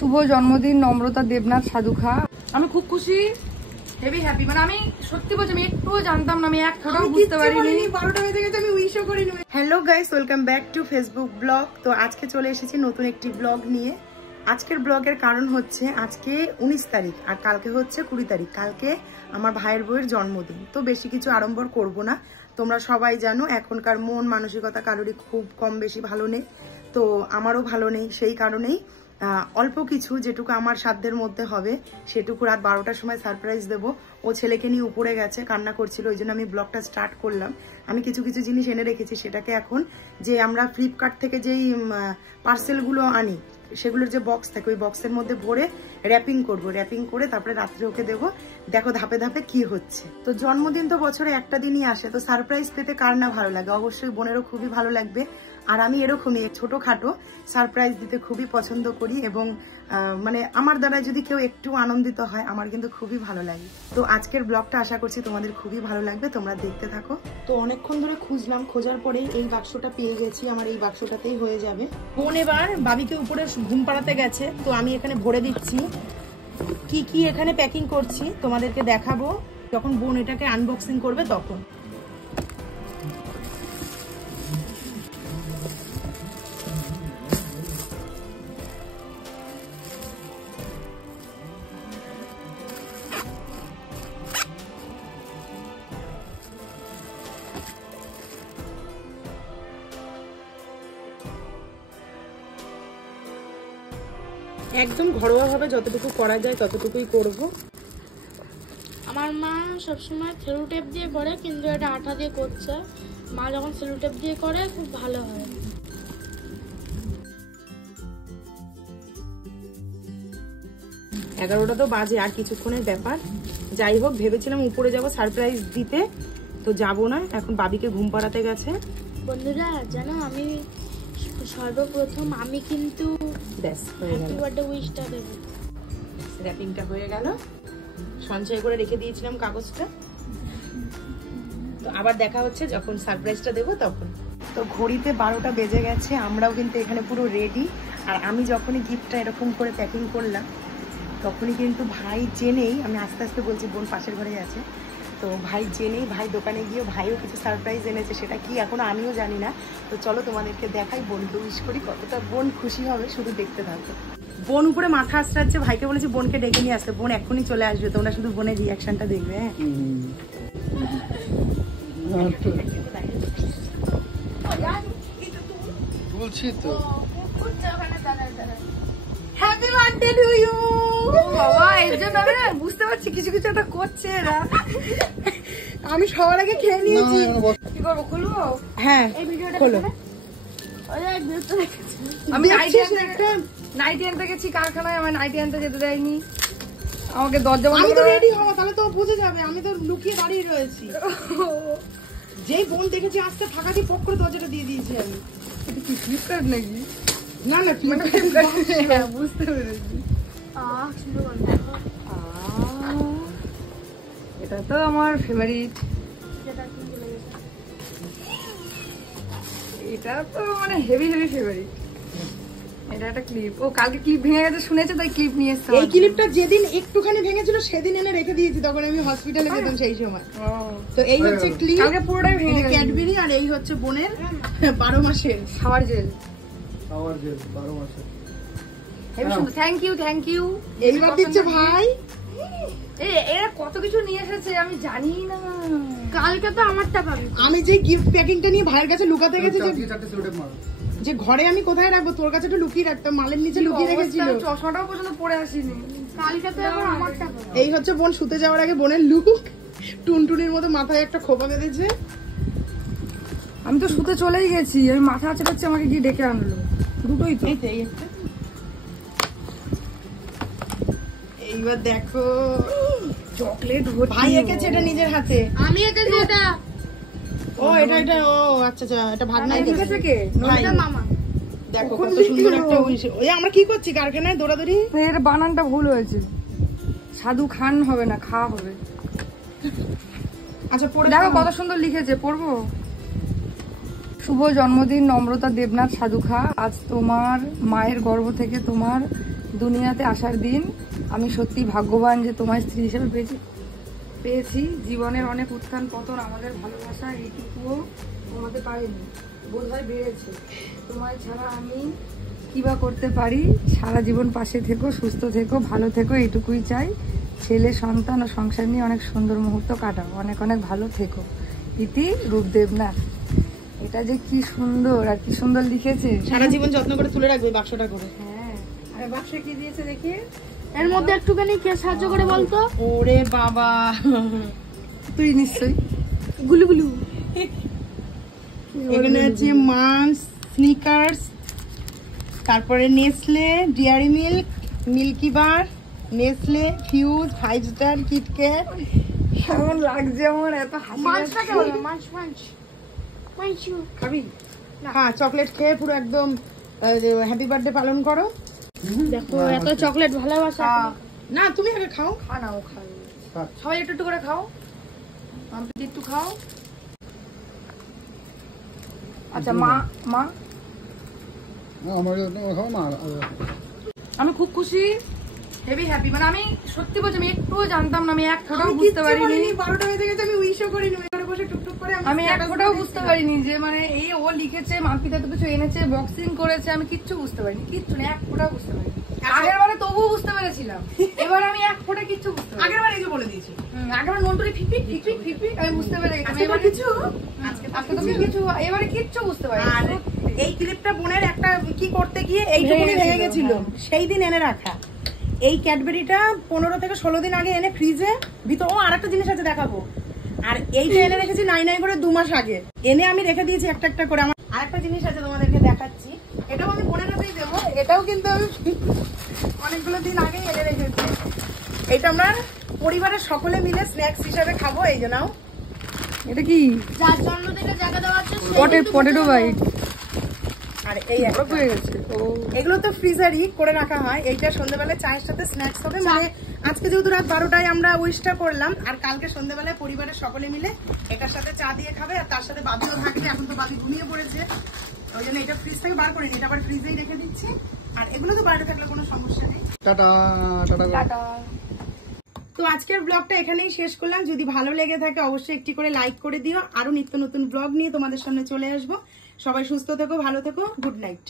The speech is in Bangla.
শুভ জন্মদিন নম্রতা দেবনাথ সাধুখা। আমি খুব খুশি, হেভি হ্যাপি। মানে আমি সত্যি বলছি আমি একটুও জানতাম না, আমি এক ফোটাও বুঝতে পারিনি। 12টা বেজে গেছে, আমি উইশও করিনি। Hello guys, welcome back to Facebook blog. তো আজকে চলে এসেছি নতুন একটি ব্লগ নিয়ে। আজকের ব্লগের কারণ হচ্ছে আজকে 19 তারিখ আর কালকে হচ্ছে 20 তারিখ। কালকে আমার ভাইয়ের বউয়ের জন্মদিন। তো বেশি কিছু আড়ম্বর করব না। তোমরা সবাই জানো এখনকার মন মানসিকতা কারোরই খুব কম বেশি ভালো নেই, তো আমারও ভালো নেই। সেই কারণেই অল্প কিছু যেটুকু আমার সাধ্যের মধ্যে হবে সেটুকু রাত 12টার সময় সারপ্রাইজ দেবো। ও ছেলেকে নিয়ে উপরে গেছে, কান্না করছিল, ওই জন্য আমি ব্লগটা স্টার্ট করলাম। আমি কিছু কিছু জিনিস এনে রেখেছি, সেটাকে এখন যে আমরা ফ্লিপকার্ট থেকে যেই পার্সেলগুলো আনি সেগুলোর যে বক্স থাকে ওই বক্সের মধ্যে ভরে র্যাপিং করব। র্যাপিং করে তারপরে রাত্রে ওকে দেবো। দেখো ধাপে ধাপে কি হচ্ছে। তো জন্মদিন তো বছরে একটা দিনই আসে, তো সারপ্রাইজ পেতে কার না ভালো লাগে, অবশ্যই বোনেরও খুবই ভালো লাগবে। আর আমি এরকমই ছোটখাটো সারপ্রাইজ দিতে খুবই পছন্দ করি এবং মানে আমার দ্বারা যদি কেউ একটু আনন্দিত হয় আমার কিন্তু খুবই ভালো লাগে। তো আজকের ব্লগটা আশা করছি তোমাদের খুবই ভালো লাগবে, তোমরা দেখতে থাকো। তো অনেকক্ষণ ধরে খুঁজলাম, খোঁজার পরেই এই বাক্সটা পেয়ে গেছি। আমার এই বাক্সটাতেই হয়ে যাবে। বোন এবার বাবিকে উপরে ঘুম পাড়াতে গেছে, তো আমি এখানে ভরে দিচ্ছি। কি কি এখানে প্যাকিং করছি তোমাদেরকে দেখাবো যখন বোন এটাকে আনবক্সিং করবে তখন। একদম ঘরোয়া ভাবে যতটুকু করা যায় ততটুকুই করব। আমার মা সবসময় সেলো টেপ দিয়ে করে, কিন্তু এটা আঠা দিয়ে করছে। মা যখন সেলো টেপ দিয়ে করে খুব ভালো হয়। এগারোটা তো বাজে, আর কিছুক্ষণের ব্যাপার। যাই হোক, ভেবেছিলাম উপরে যাব সারপ্রাইজ দিতে, তো যাব না। এখন বাবিকে ঘুম পাড়াতে গেছে। বন্ধুরা জানো, আমি সর্বপ্রথম আমি কিন্তু ব্যাস হয়ে গেল, হ্যাপি বার্থডে উইশটা দেব। র্যাপিংটা হয়ে গেল, সঞ্চয় করে রেখে দিয়েছিলাম কাগজটা। তো আবার দেখা হচ্ছে যখন সারপ্রাইজটা দেবো তখন। তো ঘড়িতে 12টা বেজে গেছে, আমরাও কিন্তু এখানে পুরো রেডি। আর আমি যখনই গিফটটা এরকম করে প্যাকিং করলাম তখনই কিন্তু ভাই জেনেই, আমি আস্তে আস্তে বলছি, বোন পাশের ঘরে আছে, তো ভাই জেনেই ভাই দোকানে গিয়ে ভাইও কিছু সারপ্রাইজ এনেছে। সেটা কি এখনো আমিও জানি না। তো চলো তোমাদেরকে দেখাই, বোনকে উইশ করি, কতটা বোন খুশি হবে শুধু দেখতে থাকো। বোন উপরে মাথা আশ্রাচ্ছে, ভাইকে বলেছি বোনকে ডেকে নিয়ে আসতে, বোন এখনই চলে আসবে। তোমরা শুধু বোনের রিয়াকশনটা দেখবে। বলছি তো হ্যাপি বার্থডে টু ইউ। বাবা, এর জন্য আমি না বুঝতে পারছি কিছু কিছু একটা করছে এরা। আমি সবার আগে খেয়ে নিয়েছি। কি করবো, খুলবো? হ্যাঁ, এই ভিডিওটা খোলো। আমি নাইটি আনতে গেছি কারখানায়, আমার নাইটি আনতে যেতে দেয়নি, আমাকে দরজা বন্ধ করে। রেডি হবো, তাহলে তো বুঝে যাবে আমি তো লুকিয়ে দাঁড়িয়ে রয়েছি। যেই বোন দেখেছি আজকে ফাঁকা দিয়ে পক করে দরজাটা দিয়ে দিয়েছি আমি। এটা কি ফ্লিপকার্ট নাকি? না না, হ্যাঁ, বুঝতে পেরেছি। এটা তো আমার ফেভারিট। এটা তো মানে হেভি হেভি ফেভারিট। এটা একটা ক্লিপ। ও কালকে ক্লিপ ভেঙে গেছে শুনেছে, তাই ক্লিপ নিয়ে এসেছে। এই ক্লিপটা যেদিন একটুখানি ভেঙেছিল সেদিন এনে রেখে দিয়েছি, তখন আমি হসপিটালে যেতাম সেই সময়। তো এই হচ্ছে ক্লিপ, কালকে পুরোটাই ভেঙে গেছে। ক্যাডবেরি, আর এই হচ্ছে বোনের 12 মাসের শাওয়ার জেল। 12 মাসে। হেভি সুন্দর। Thank you, thank you. এইবার দিচ্ছে ভাই। এরা কত কিছু নিয়ে এসেছে আমি জানি না। কালকে তো আমারটা পাবি। আমি যে গিফট প্যাকিংটা নিয়ে ভাইয়ের কাছে লুকাতে গেছি, যে ঘরে আমি কোথায় রাখবো, তোর কাছে তো লুকিয়ে রাখতাম, মালের নিচে লুকিয়ে রেখেছিল। চশমাটাও পর্যন্ত পরে আসিনি। কালকে তো এবার আমারটা পাবি। এই হচ্ছে বোন শুতে যাওয়ার আগে বোনের লুক। টুনটুনির মতো মাথায় একটা খোপা বেঁধেছে। আমি তো শুতে চলেই গেছি, আমি মাথা আঁচড়াচ্ছি, আমাকে গিয়ে ডেকে আনলো। দুটোই তো। এইবার দেখো চকলেট ভাই এঁকেছে এটা নিজের হাতে। আমি এঁকেছি এটা। ও এটা ও আচ্ছা আচ্ছা, এটা ভাগনা এঁকেছে। কে? এটা মামা। দেখো কত সুন্দর একটা উইশ। ওই আমরা কি করছি কারখানায় দৌড়াদৌড়ি। এর বানানটা ভুল হয়েছে, সাধু খান হবে না, খা হবে। আচ্ছা পড়ে দেখো কত সুন্দর লিখেছে, পড়বো? শুভ জন্মদিন নম্রতা দেবনাথ সাধুখা। আজ তোমার মায়ের গর্ভ থেকে তোমার দুনিয়াতে আসার দিন। আমি সত্যি ভাগ্যবান যে তোমার স্ত্রী হিসেবে পেয়েছি। জীবনের অনেক উত্থান পতন, আমাদের ভালোবাসা এইটুকুও কমাতে পারেনি, বোধহয় বেড়েছে। তোমায় ছাড়া আমি কিবা করতে পারি? সারা জীবন পাশে থেকো, সুস্থ থেকো, ভালো থেকো, এইটুকুই চাই। ছেলে, সন্তান ও সংসার নিয়ে অনেক সুন্দর মুহূর্ত কাটাও, অনেক অনেক ভালো থেকো। ইতি রূপদেব। না, এটা যে কি সুন্দর আর কি সুন্দর লিখেছে। সারা জীবন যত্ন করে তুলে রাখবে বাক্সটা করে। হ্যাঁ, আর বাক্সে কি দিয়েছে দেখি? এর মধ্যে একটুখানি কে সাহায্য করে বলতো? ওরে বাবা, তুই নিশ্চয়ই। গুলুগুলু। এখানে আছে মান্স, স্নিকার্স, তারপরে নেসলে, ডেয়ারি মিল্ক, মিল্কি বার, নেসলে, ফিউজ, 5 স্টার, কিটক্যাট। কেমন লাগছে আমার, এত হাসি মাঞ্চটাকে বলো, মাঞ্চ মাঞ্চ মাঞ্চু। খাবি? হ্যাঁ, চকলেট খেয়ে পুরো একদম হ্যাপি বার্থডে পালন করো। দেখো এত চকলেট ভালোবাসা। না, তুমি আগে খাও। খা না, ও খাও, সবাই একটু একটু করে খাও। মাম্পি একটু খাও। আচ্ছা, মা আমার খাও মা। আমি খুব খুশি, হেভি হ্যাপি। মানে আমি সত্যি বলছি, আমি একটুও জানতাম না, আমি এক ফোটাও বুঝতে পারিনি। 12টা বেজে গেছে, আমি উইশও করিনি। ঘরে বসে টুকটুক করে আমি এক ফোটাও বুঝতে পারিনি যে মানে এই ও লিখেছে, মাম্পিতে এত কিছু এনেছে, বক্সিং করেছে, আমি কিচ্ছু বুঝতে পারিনি, কিচ্ছু না, এক ফোটাও বুঝতে পারিনি। আগের বারে তবুও বুঝতে পেরেছিলাম, এবার আমি এক ফোটা কিচ্ছু বুঝতে পারি। আগের বার এই যে বলে দিয়েছি, আগেরবার মন্টুরি ফিকফিক ফিকফিক ফিকফিক আমি বুঝতে পেরে গেছি। এবার কিছু আজকে তো কিছু, এবারে কিচ্ছু বুঝতে পারি। আর এই ক্লিপটা বোনের একটা কি করতে গিয়ে এইটুকুনি ভেঙে গেছিল, সেই দিন এনে রাখা। এই ক্যাডবেরিটা 15 থেকে 16 দিন আগে এনে ফ্রিজে ভিতর। ও আরেকটা জিনিস আছে দেখাবো। আর এইটা এনে রেখেছি নাই করে 2 মাস আগে এনে আমি রেখে দিয়েছি একটা একটা করে। আমার আরেকটা জিনিস আছে তোমাদেরকে দেখাচ্ছি, এটাও আমি বোনের কাছেই দেবো। এটাও কিন্তু আমি অনেকগুলো দিন আগেই এনে রেখেছি। এটা আমরা পরিবারের সকলে মিলে স্ন্যাক্স হিসাবে খাবো। এই জন্য এটা কি? যার জন্মদিনে জায়গা দেওয়া আছে পটেটো বাইট। আর এই একটা হয়ে গেছে। এগুলো তো ফ্রিজারই করে রাখা হয়। এইটা সন্ধ্যাবেলায় চায়ের সাথে স্ন্যাক্স হবে। মানে আজকে যেহেতু রাত 12টায় আমরা উইশটা করলাম, আর কালকে সন্ধ্যাবেলায় পরিবারের সকলে মিলে এটার সাথে চা দিয়ে খাবে। আর তার সাথে বাবিও থাকবে, এখন তো বাবি ঘুমিয়ে পড়েছে, ওই জন্য এটা ফ্রিজ থেকে বার করে নিই। এটা আবার ফ্রিজেই রেখে দিচ্ছি। আর এগুলো তো বাইরে থাকলে কোনো সমস্যা নেই। Tata tata. টাটা। তো আজকের ব্লগটা এখানেই শেষ করলাম। যদি ভালো লেগে থাকে অবশ্যই একটি করে লাইক করে দিও। আরো নিত্য নতুন ব্লগ নিয়ে তোমাদের সামনে চলে আসবো। সবাই সুস্থ থেকো, ভালো থেকো, গুড নাইট।